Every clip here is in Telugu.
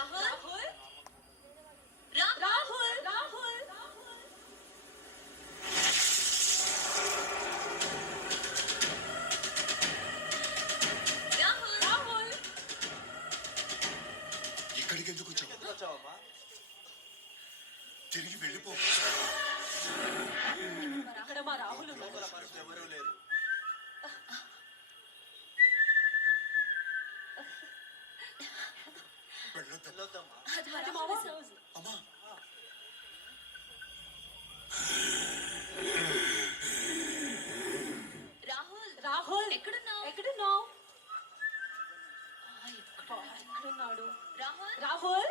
రాహుల్ రాహుల్ రాహుల్ రాహుల్ రాహుల్ ఇక్కడికి ఎందుకు వచ్చావమ్మా? తిరిగి వెళ్ళిపో. అక్కడ మా రాహుల్ ఎవరు లేరు. అమ్మా రాహుల్ రాహుల్ ఎక్కడున్నావు ఎక్కడున్నాడు రాహుల్ రాహుల్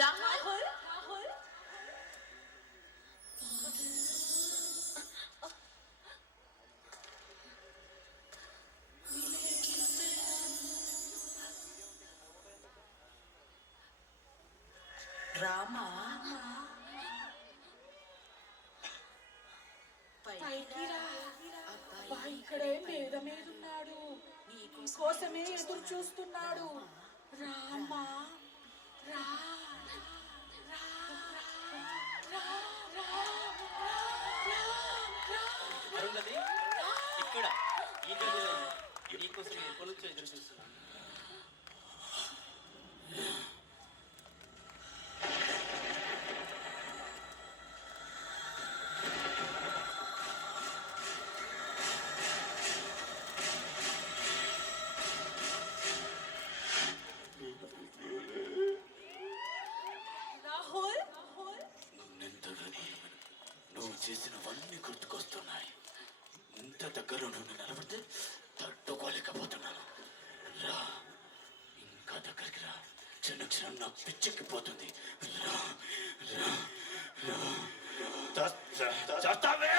రాహుల్ రాహుల్ రామా పైకి రా. అబ్బాయి ఇక్కడే మీద మీదున్నాడు, నీకోసమే ఎదురు చూస్తున్నాడు. రామా రా. అరుంధతి ఇక్కడ ఈ గదిలో నీకోసం ఎప్పటి నుంచో ఎదురు చూస్తున్నాను. రాహుల్ నిన్నెంతగాని నువ్వు చేసినవన్నీ గుర్తుకొస్తున్నాయి. ఇంత దగ్గర నువ్వు నిలబడితే తట్టుకోలేకపోతున్నాను. రా, ఇంకా దగ్గరికి రా. చిన్న క్షణం నా పిచ్చెక్కిపోతుంది. రా రా రా. చస్తావే.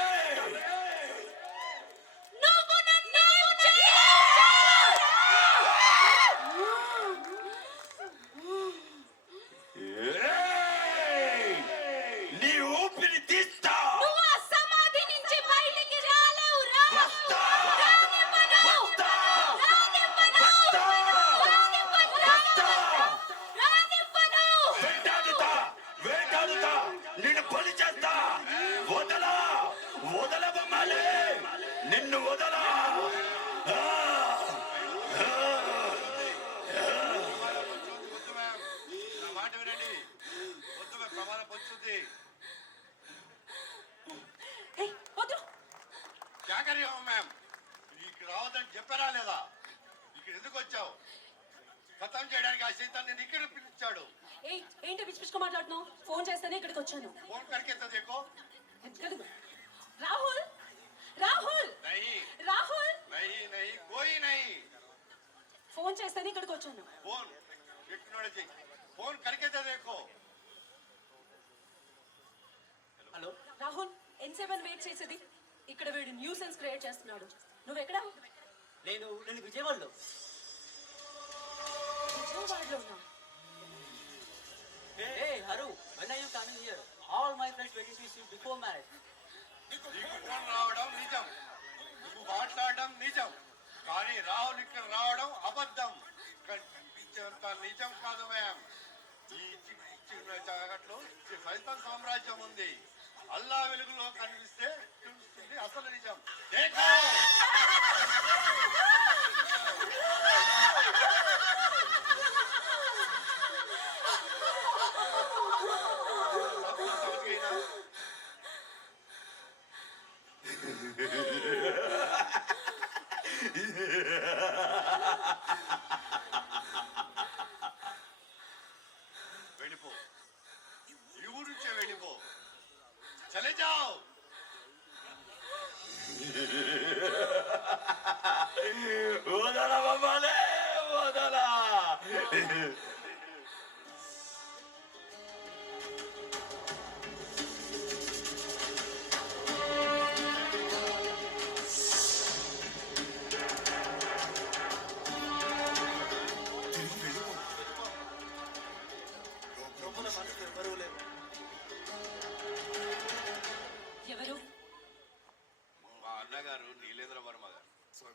నీ ఊపిరి తీస్తా. సమాధి నుంచి బయటికి రాలేవు రా. వేటాడుతా, నిన్ను బలి చేస్తా. వదలా వదలబమ్మాలి, నిన్ను వదలా. మాట వినండి. వద్దు మ్యామ్, ప్రమాదం పొందుతుంది. మ్యామ్, ఇక్కడ రావద్దని చెప్పారా లేదా? ఇక్కడ ఎందుకు వచ్చావు? ఖతం చేయడానికి ఆ సైతాన్ని నిన్ను ఇక్కడ పిలిచాడు. ఏంటి పిచ్చి పిచ్చుకో మాట్లాడుతున్నావు? ఫోన్ చేస్తేనే ఇక్కడికి వచ్చాను. ఫోన్ కరికేస్తా దేకో. రాహుల్ రాహుల్ नहीं రాహుల్ नहीं नहीं कोई नहीं. ఫోన్ చేస్తేనే ఇక్కడికి వచ్చాను. ఫోన్ ఎక్కినోడకి ఫోన్ కరికేస్తా దేకో. హలో రాహుల్ ఎన్సేపని వెయిట్ చేసేది? ఇక్కడ వీడు న్యూసెన్స్ క్రియేట్ చేస్తున్నాడు. నువ్వెక్కడా? నేను విజయవాడలో. విజయవాడలో ఉన్నా. Hey Haru, when are you coming here? All my friends waiting to see you before marriage. నీకు ఫోన్ రావడం నిజం, నువ్వు మాట్లాడడం నిజం, కానీ రాహుల్ ఇక్కడ రావడం అబద్ధం. కనిపించేంత నిజం కాదు మ్యామ్. ఈ చిన్న జాగట్లో సైతాన్ సామ్రాజ్యం ఉంది. అల్లా వెలుగులో కనిపిస్తే తెలుస్తుంది అసలు నిజం. దేఖో. వెళ్ళిపో, ఈ ఊరు నుంచే వెళ్ళిపో. చలే జాओ.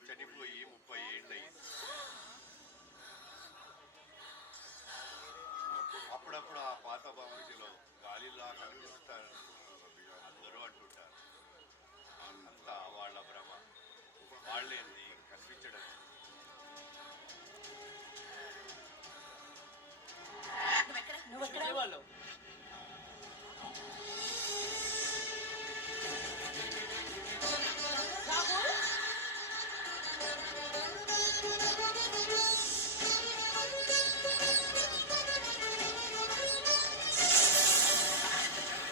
చనిపోయి 30 ఏళ్ళయింది. అప్పుడప్పుడు ఆ పాత బాబులో గాలిలా కనిపిస్తారు అందరూ అంటుంటారు. అంతా వాళ్ళ భ్రమ, వాళ్ళేంది కనిపించడం. నువ్వెక్కడ? విజయవాడలో రాహుల్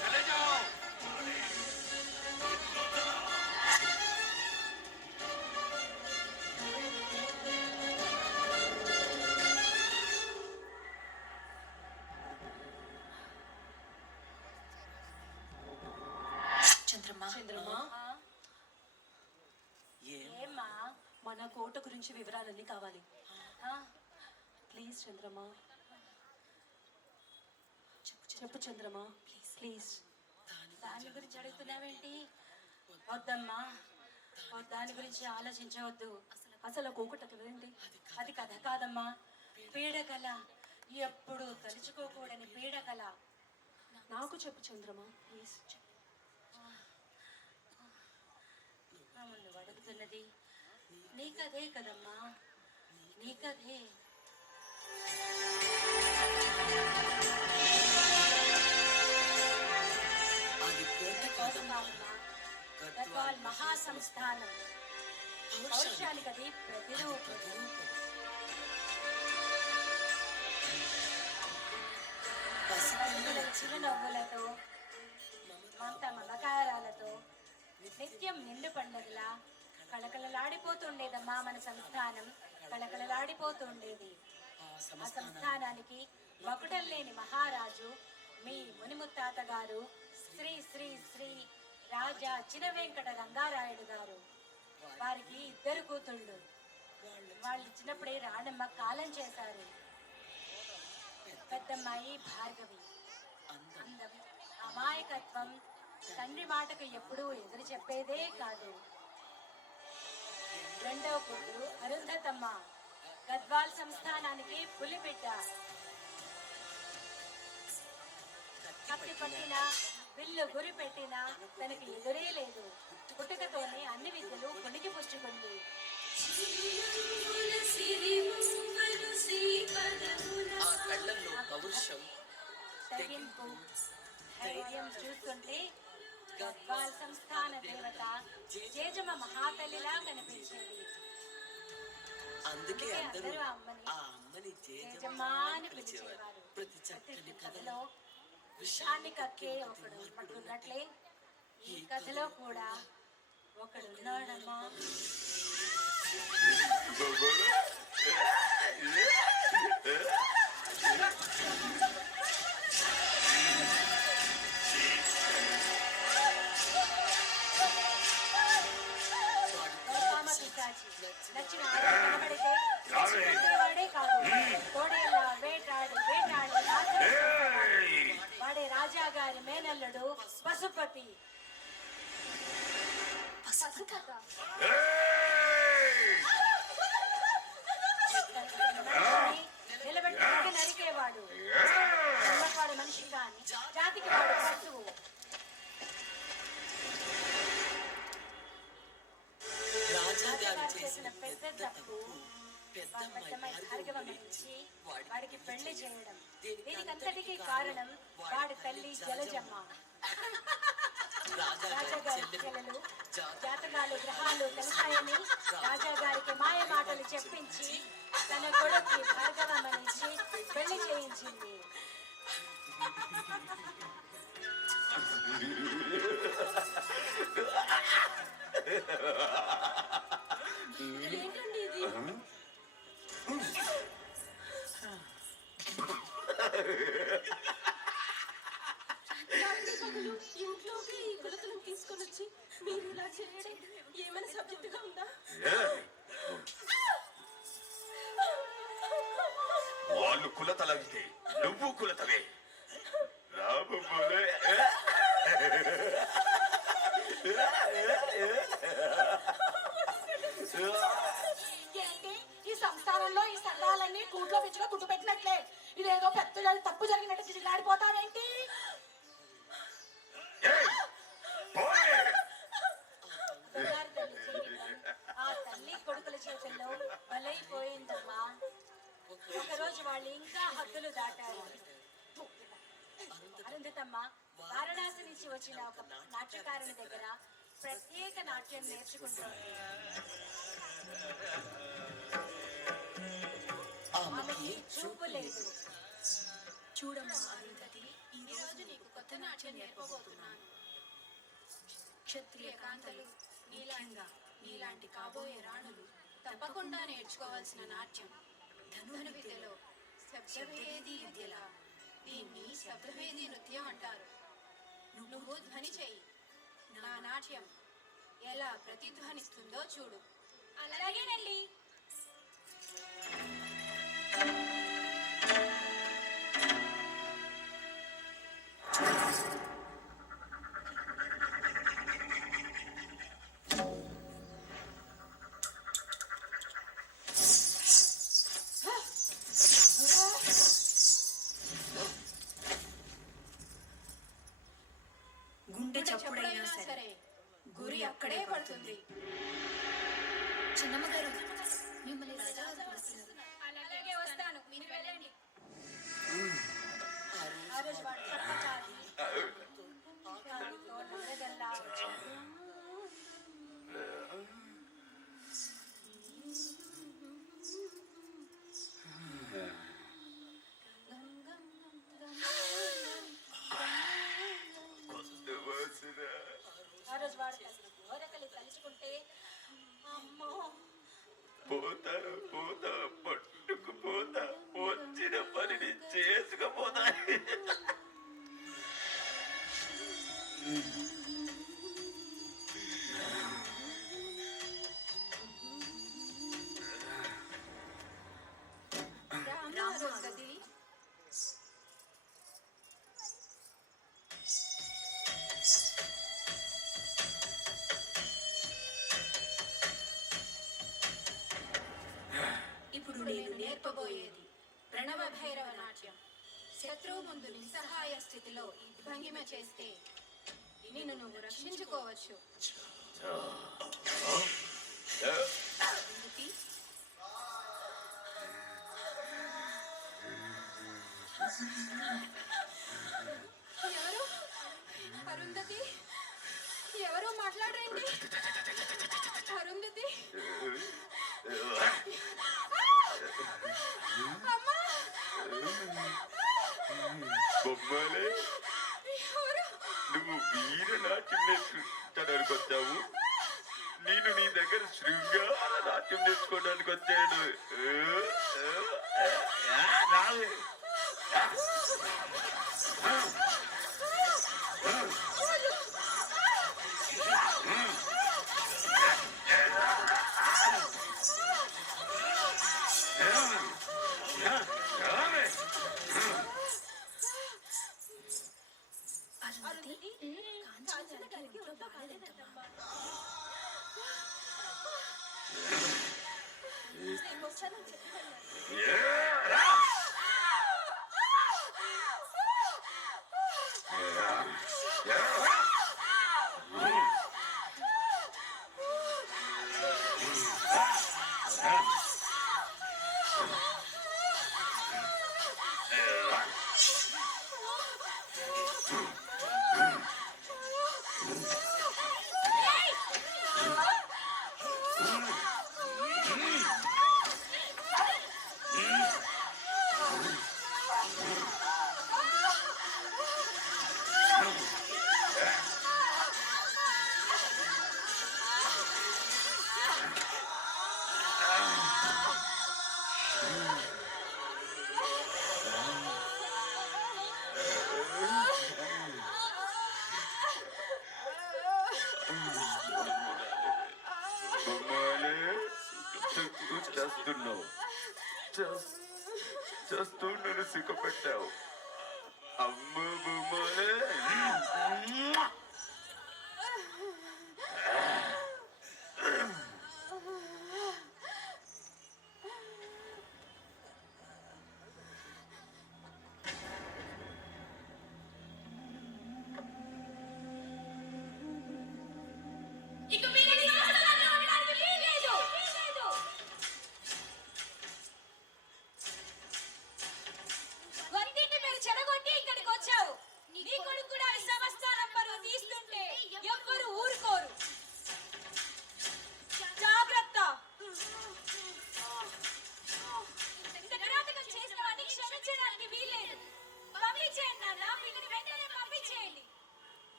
చలే జాओ. చంద్రమా చంద్రమా ఏం ఏమ్మా మన కోట గురించి వివరాలన్నీ కావాలి. ప్లీజ్ చంద్రమా చెప్పు చంద్రమా ప్లీజ్. దాని గురించి అడుగుతున్నావేంటి? వద్దమ్మా, దాని గురించి ఆలోచించవద్దు. అసలు ఆ కోకట కదేంటి? అది కథ కాదమ్మా, పీడకల. ఎప్పుడు తలుచుకోకూడని పీడకల. నాకు చెప్పు చంద్రమా ప్లీజ్. నువ్వు అడుగుతున్నది నీ కథే కదమ్మా, నీ కథే. అది కోట కాదమ్మా, కాదమ్మా, గద్వాల్ మహాసంస్థానం. పౌరుషానికి అది ప్రతిరూపం. ప్రతిరూపం. పరుగుల చిరునవ్వులతో, మంత మమకారాలతో, నిత్యం నిండు పండుగలా కళకళలాడిపోతుండేదమ్మా మన సంస్థానం. కళకళలాడిపోతుండేది. ఆ సంస్థానానికి మకుటం లేని మహారాజు మీ మునిముత్తాత గారు శ్రీ శ్రీ శ్రీ రాజా చిన వెంకట రంగారాయుడు గారు. వారికి 2 కూతుళ్ళు. వాళ్ళు చిన్నప్పుడే రాణమ్మ కాలం చేశారు. పెద్దమ్మాయి భార్గవి. అందం, అమాయకత్వం, తండ్రి మాటకు ఎప్పుడూ ఎదురు చెప్పేదే కాదు. రెండవ కూతురు అరుంధతమ్మ, గద్వాల్ సంస్థానానికి పులిబిడ్డ. కత్తి పట్టినా, విల్లు గురి పెట్టినా తనకి ఎదురే లేదు. పుట్టుకతోనే అన్ని విద్యలు కొనికి పుచ్చుకుంది. ఆ కళ్ళల్లో పౌరుషం, తెగింపు, ధైర్యం చూస్తుంటే గద్వాల్ సంస్థాన దేవత జేజమ మహాతల్లిలా కనిపించేది. అందుకే అందరూ అందరూ అమ్మని ఆ అమ్మని జేజమ్మ జేజమ్మ అని అని పిలిచేవారు. పిలిచేవారు. ప్రతి చక్కని కథలో కథలో విషాన్ని కక్కే ఒకడు ఉన్నట్లే ఈ కథలో కూడా ఒకడున్నాడమ్మా. గౌతమ పిశాచి నచ్చిన ఆడది కనబడితే వాడే కాదు, తోడేలా వేటాడి వేటాడి వాడే రాజా గారి మేనల్లుడు పశుపతి. పశుపత నిలబెట్టి నరికేవాడు. వాడు మనిషి కాని జాతికి వాడు పశువు. రాజా గారు రాజాగారు చేసిన చేసిన పెద్ద తప్పు పెద్దమ్మాయి పెద్దమ్మాయి భార్గవ భార్గవ గురించి వాడికి పెళ్లి చేయడం. దీనికి దీనికంతటికీ కారణం వాడి తల్లి జలజమ్మ. రాజాగారి చెల్లెలు జాతకాలు గ్రహాలు కలిశాయని రాజాగారికి మాయ మాటలు చెప్పించి తన కొడుకు భార్గవమ్మనిచ్చి పెళ్లి చేయించింది. ఏంటండి ఇది? రాత్రి పగలు ఇంట్లోకి ఈ కొలతలను తీసుకొని వచ్చి మీరు ఇలా చేయడం ఏమైనా సబ్జెక్టుగా ఉందా? వాళ్ళు కులతలగితే నువ్వు కులతవే రాబోలే కూట్లో పిచ్చిగా కుట్టు పెట్టినట్లే ఇదేదో పెద్ద తప్పు జరిగినట్టు జిల్లాడిపోతావేంటి? బంగారు తల్లి జీవితం ఆ తల్లి కొడుకుల చేతుల్లో బలైపోయిందమ్మా. ఒకరోజు వాళ్ళు ఇంకా హద్దులు దాటారు. అరుంధతమ్మ వారణాసి నుంచి వచ్చిన ఒక నాట్యకారుని దగ్గర ప్రత్యేక నాట్యం నేర్చుకుంటోంది. ఆమెకి చూపు లేదు. చూడమ్మా అరుంధతి, ఈ రోజు నీకు కొత్త నాట్యం నేర్పబోతున్నాను. క్షత్రియ కాంతలు, నీలాంగా నీలాంటి కాబోయే రాణులు తప్పకుండా నేర్చుకోవాల్సిన నాట్యం ధను విద్యలో శబ్దభేది విద్యలా. దీన్ని శబ్దభేది నృత్యం అంటారు. నువ్వు ధ్వని చెయ్యి, నా నాట్యం ఎలా ప్రతిధ్వనిస్తుందో చూడు. అలాగేనండి. గుండె చప్పుడైనా సరే గురి అక్కడే పడుతుంది. చిన్నమ్మ గారు మిమ్మల్ని రాజావారు పిలుస్తున్నారు. అలాగే వస్తాను, మీరు వెళ్ళండి. ఆ రోజు వాడు పక్కచారి నల్లగల్లా ఆ రోజు వాడు గోరకలి తలుచుకుంటే అమ్మో పోతా పోతా పట్టుకుపోతా వచ్చిన పనిని చేసుకుపోతా. రామగతి ఇప్పుడు నేను నేర్పబోయేది ప్రణవ భైరవ నాట్యం. శత్రువు ముందు నిస్సహాయ స్థితిలో ఈ భంగిమ చేస్తే నిన్ను నువ్వు రక్షించుకోవచ్చు. అరుంధతి, ఎవరు? అరుంధతి, ఎవరో మాట్లాడండి. అరుంధతి, బొమ్మలే నువ్వు వీరనాట్యం నేర్చుకోవడానికి వచ్చావు. నేను నీ దగ్గర శృంగార నాట్యం నేర్చుకోవడానికి వచ్చాను. రాలే. కాంచన గారికి ఒంట్లో బాగాలేదంటమ్మా. నేను వచ్చానని చెప్పి వెళ్ళాను. చేస్తున్నావు చేస్తూ నన్ను సిగ్గుపెట్టావు. అమ్మ బొమ్మలే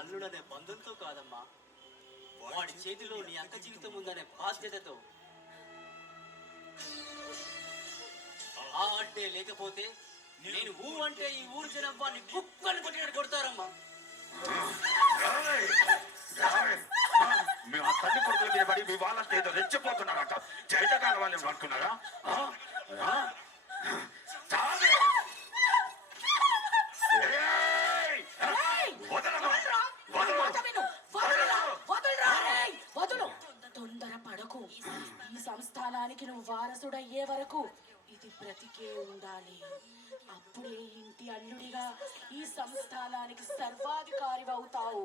అల్లుడనే బంధంతో కాదమ్మా, వాడి చేతిలో నీ అక్క జీవితం ఉందనే బాధ్యతతో. ఆ అంటే లేకపోతే నేను ఊ అంటే ఈ ఊరు జనం వాడిని కుక్కలు కొట్టినట్టు కొడతారమ్మా. మీ ఆ తల్లి కొడుకుల మీద పడి మీ వాళ్ళంతా ఏదో రెచ్చిపోతున్నారట. జైతకాల వాళ్ళని పడుకున్నారా? వదులు. తొందర పడకు. ఈ సంస్థానానికి నువ్వు వారసుడయ్యే వరకు ఇది బ్రతికే ఉండాలి. అప్పుడే ఇంటి అల్లుడిగా ఈ సంస్థానానికి సర్వాధికారి అవుతావు.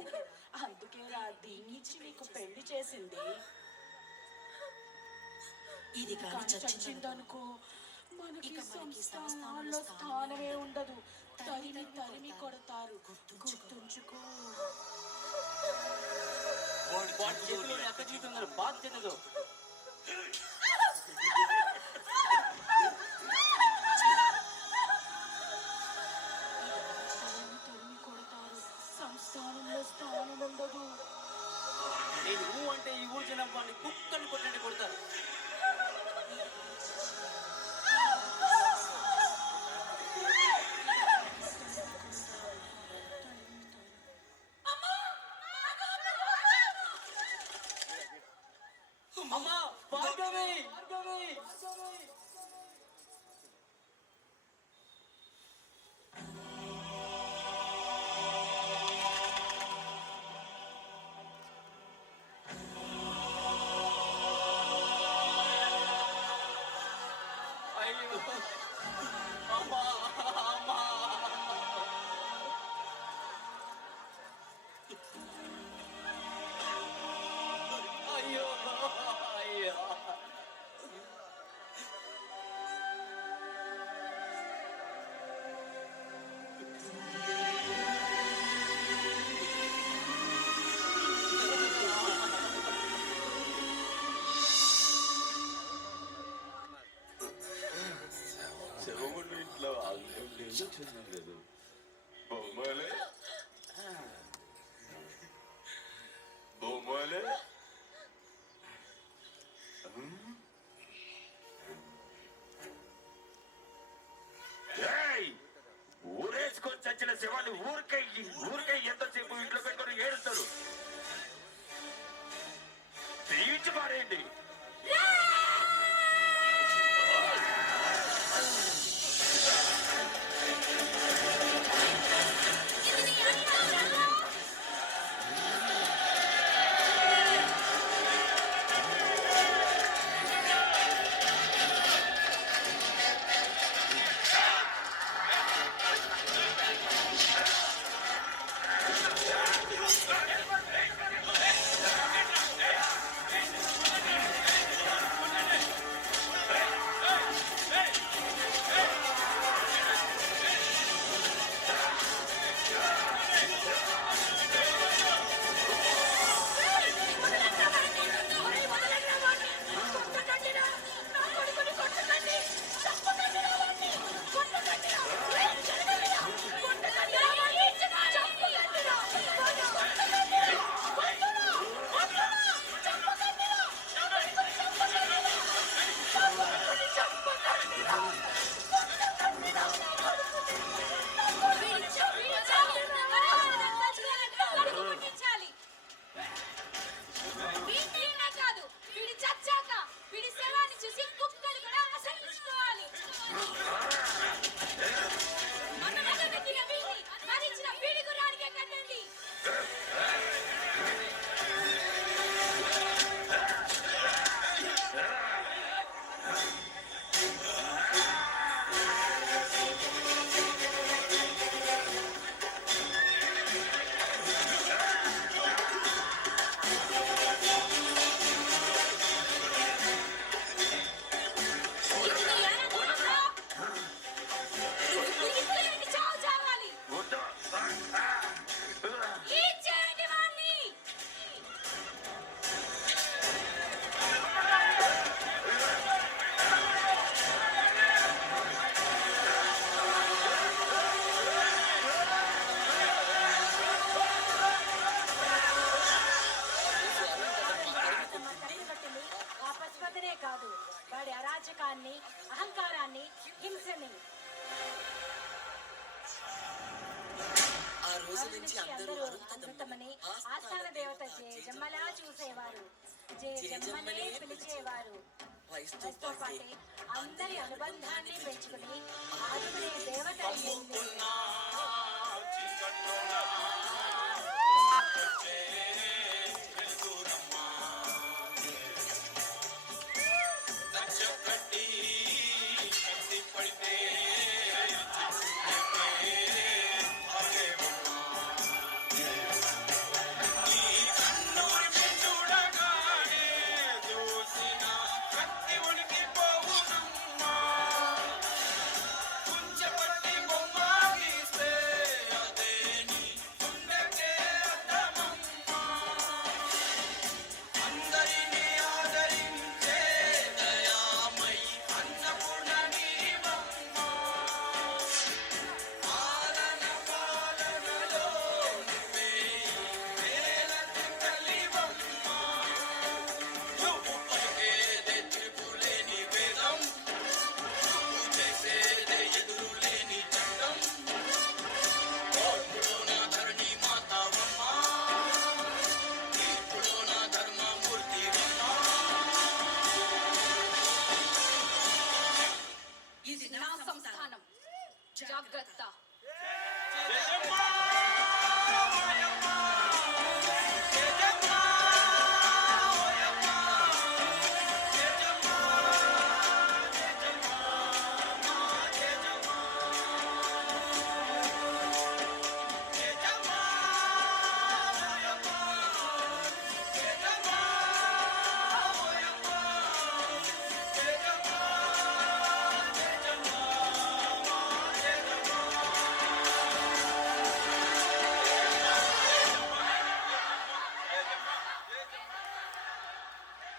అందుకే దీనిచ్చి నీకు పెళ్లి చేసింది. ఇది కానీ చచ్చిందనుకో మనకి సంస్థానాల్లో స్థానమే ఉండదు. తరిమి తరిమి కొడతారు. గుర్తుంచుకో. వాడి చేతిలో నీ అక్క జీవితం ఉందనే బాధ్యతతో. తరిమి కొడతారు. సంస్థానంలో స్థానం ఉండదు. నేను ఊ అంటే ఈ ఊరు జనం వాడిని కుక్కలు కొట్టినట్టు కొడతారు. అమ్మా భార్గవి, భార్గవి. అయ్యో అమ్మా, అమ్మా. అయ్యో అయ్యో. శవములు ఇంట్లో అల్లం లేదు, చిన్నం లేదు. బొమ్మలే బొమ్మలే ఊరేసుకొని చచ్చిన శవాన్ని ఊరికే ఎంతసేపు ఇంట్లో పెట్టుకొని ఏడుస్తారు. తీర్చి పారేయండి. శక్తినే కాదు, వాడి అరాచకాన్ని, అహంకారాన్ని, హింసని ఆ రోజు నుంచి అందరూ అమృతమని ఆస్థాన దేవత జేజమ్మలా చూసేవారు, జేజమ్మనే పిలిచేవారు. వయసుతో పాటే అందరి అనుబంధాన్ని పెంచుకుని ఆదుకునే దేవత అయ్యింది. ఇది నా సంస్థానం, జాగ్రత్త.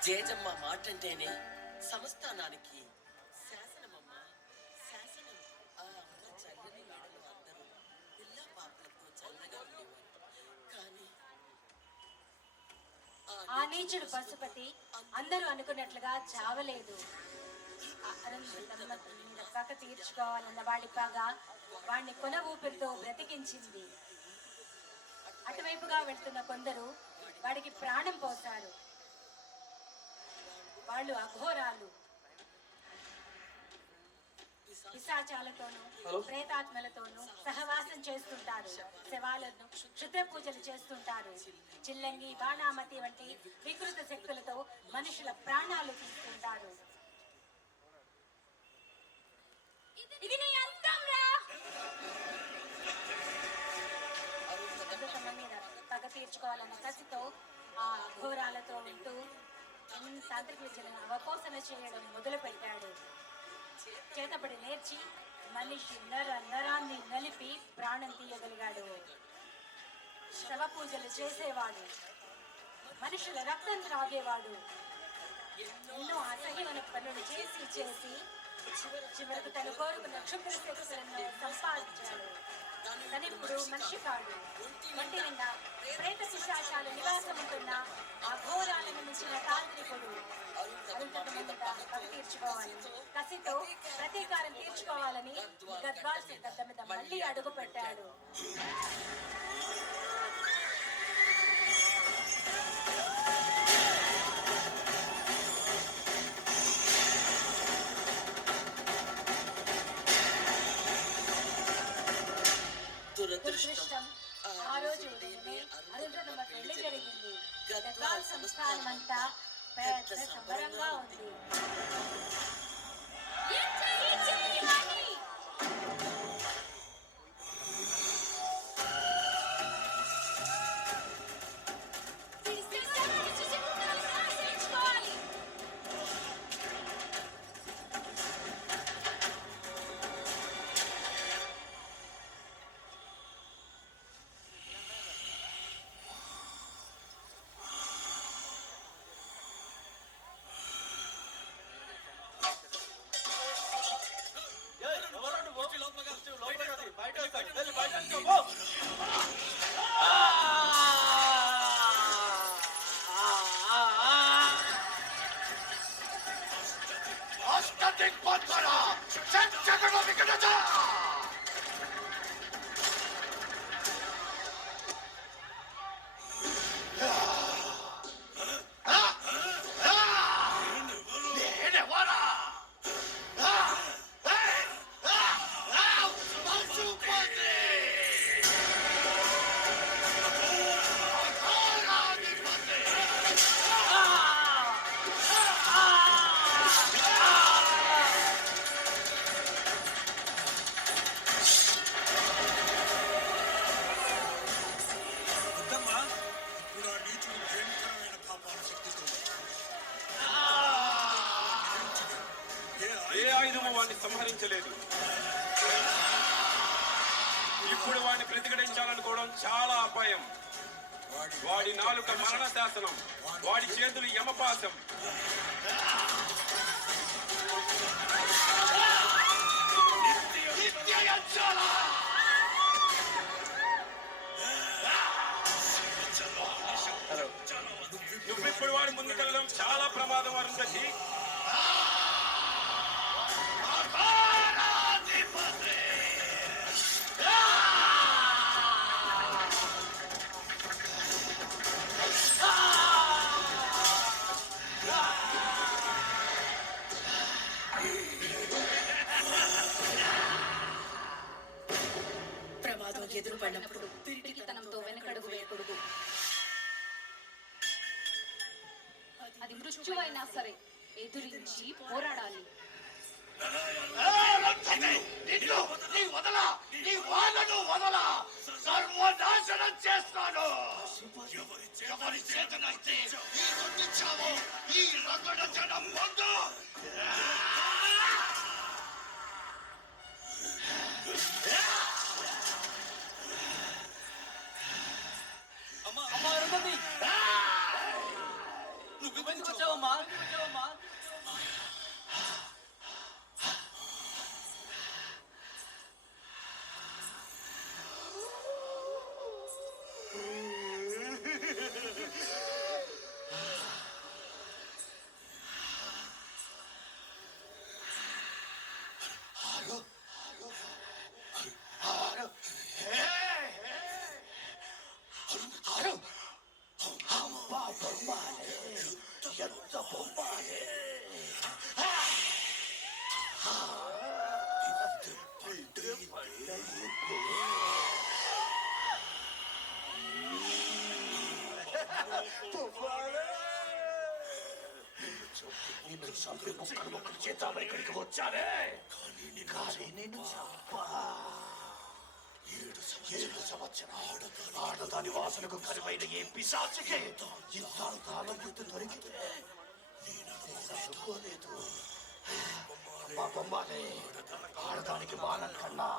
జేజమ్మ మాటంటేనే సంస్థానానికి శాసనమమ్మ, శాసనం. ఆ అమ్మ చల్లని వేడలో అందరూ పిల్ల పాపలతో చల్లగా ఉండేవారు. కానీ ఆ నీచుడు పశుపతి అందరూ అనుకున్నట్లుగా చావలేదు. మీద పక్క తీర్చుకోవాలన్న వాడి పగా వాడిని కొన ఊపిరితో బ్రతికించింది. అటువైపుగా వెళ్తున్న కొందరు వాడికి ప్రాణం పోశారు. వాళ్ళు అఘోరాలు, పిశాచాలతోనూ ప్రేతాత్మలతోనూ సహవాసం చేస్తుంటారు. శవాలను క్షుద్ర పూజలు చేస్తుంటారు. చిల్లంగి, బాణామతి వంటి వికృత శక్తులతో మనుషుల ప్రాణాలు తీసుకుంటారు. ఇది నీ అంతంరా! అమృతమ్మ మీద పగ తీర్చుకోవాలన్న కసితో ఆ అఘోరాలతో ఉంటూ తాంత్రిక విద్యలను అవపోసన చేయడం మొదలు పెట్టాడు. చేతబడి నేర్చి మనిషి నరాన్ని నలిపి ప్రాణం తీయగలిగాడు. శవ పూజలు చేసేవాడు, మనుషుల రక్తం త్రాగేవాడు. ఎన్నో అసహ్యమైన పనులు చేసి చివరకు తను కోరుకున్న క్షుద్ర శక్తులను సంపాదించాడు. తనిప్పుడు మనిషి కాడు. వంటి నిండా ప్రేత పిశాచాలు నివాసం ఉంటున్న అఘోరాలను మించిన తాంత్రికుడు. పగ తీర్చుకోవాలి, కసితో ప్రతీకారం తీర్చుకోవాలని గద్వాల్ గద్ద మీద మళ్ళీ అడుగు పెట్టాడు. దురదృష్టం ఆ రోజు అరుంధతమ్మ పెళ్లి జరిగింది. గద్వాల్ సంస్థానం అంతా పెద్ద సంబరంగా ఉంది. దిక్పంచరా చచ్చగడ వికటజ నేనెవరా పశుపతి వద్దమ్మా ఇప్పుడు ఆ నీచుడు భయంకరమైన పాపాల శక్తితో ఏ ఆయుధము వాడిని సంహరించలేదు. ఇప్పుడు వాడిని ప్రతిఘటించాలనుకోవడం చాలా అపాయం. వాడి నాలుక మరణ శాసనం, వాడి చేతులు యమపాశం. నువ్విప్పుడు వాడి ముందుకెళ్ళడం చాలా ప్రమాదం అరుంధతి. ప్రమాదం ఎదురుపడినప్పుడు పిరికితనంతో వెనకడుగు వేయకూడదు. అది మృత్యువైనా సరే ఎదురించి పోరాడాలి. నీ వదలా నీ వాళ్ళను వదలా సర్వనాశనం చేస్తాను. ఎవరి చేతనైతే ఈ దుర్నిచ్చావో ఈ రగడ జనం ముందు అమ్మా అరుంధతి, నువ్వు ఇక్కడికి వచ్చావమ్మా? ఎంత బొమ్మాలే నిన్ను చంపి ముక్కలు ముక్కలు చేద్దామని ఇక్కడికి వచ్చానే, కానీ నిన్ను చంపా. 7 సంవత్సరాలు ఆడదాని వాసనకు కరువైన ఏ పిశాచికి ఇద్దరు తాళం యుద్ధం దొరికితే నేను అనుకోలేదు. మా బొమ్మలే ఆడదానికి మానం కన్నా